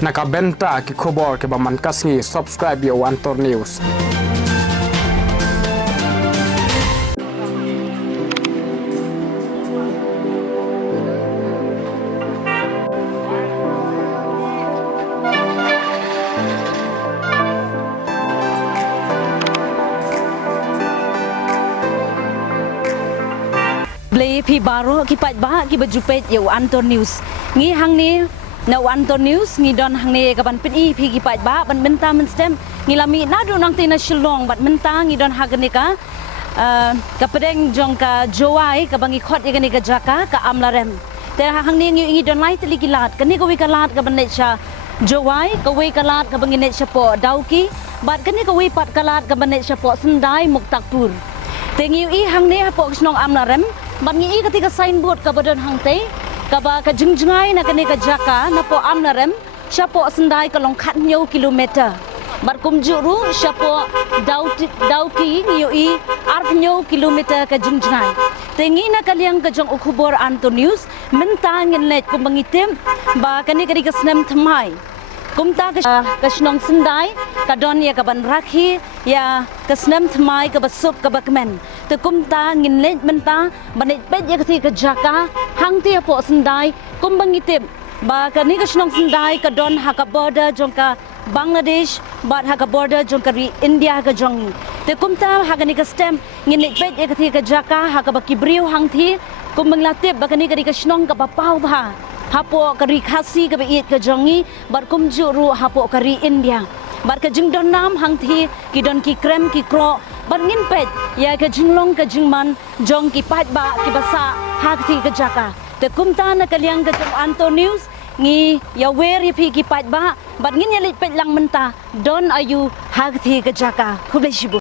Nakabenta ki khobor ke baman kasngi subscribe yo Antor News. Play pi baru kipat bah ki bajupet yo Antor News ngi hang ni na Antor News ngi don hang ni kaban pi kipat bah ban menta men stem ngi lami nadu nang tina shillong bat menta ngi don hagani ka kapedeng jong ka jowai ka bangi khot ye ka jaka ka amlarem te hang ni ngi don lai tli kilat kani ko wi kalat ka ban necha jowai ka wi kalat ka bangi necha po dauki bat kani ko wi pat kalat ka ban necha po sendai muktakpur te ngi i hang ni po snong amlarem ban ngi ketika signboard ka badan hangte ka ba ka jingjengai na kane ka jaka na po amlarem syapo sendai ka longkhat nyo kilometer bar kum juru syapo dauki ngi i arp nyo kilometer ka jingjengai tengi na kaliang ka jong ukubor Antor News menta ngin let kum bangitem ba kane ka snem thamai kumta ka snong sendai ka don ya ka ban rakhi ya ka snem thamai ka basuk ka bakmen te kumta ngin let menta banit pet ya ka jaka hang ti po sendai kum bangitem ba ka ni ka snong sendai ka don ha ka border jong ka Bangladesh bat ha ka border jong ka India ka jong te kumta ha ka ni ka stem ngin let pet ya ka jaka ha ka bakibriu hang thi kum banglatep ba ka ni ka snong ka pau ba hapo kari khasi ka beit ka jongi bar kum juru hapo kari India bar ka jingdon nam hang thi ki don ki krem ki kro bar ngin pet ya ka jinglong ka jingman jong ki pat ba ki basa hak thi ka jaka te kum ta na kaliang ka jong Antor News ngi ya wer ya pi ki pat ba bar ngin ya lit pet lang menta don ayu hak thi ka jaka kublai shibu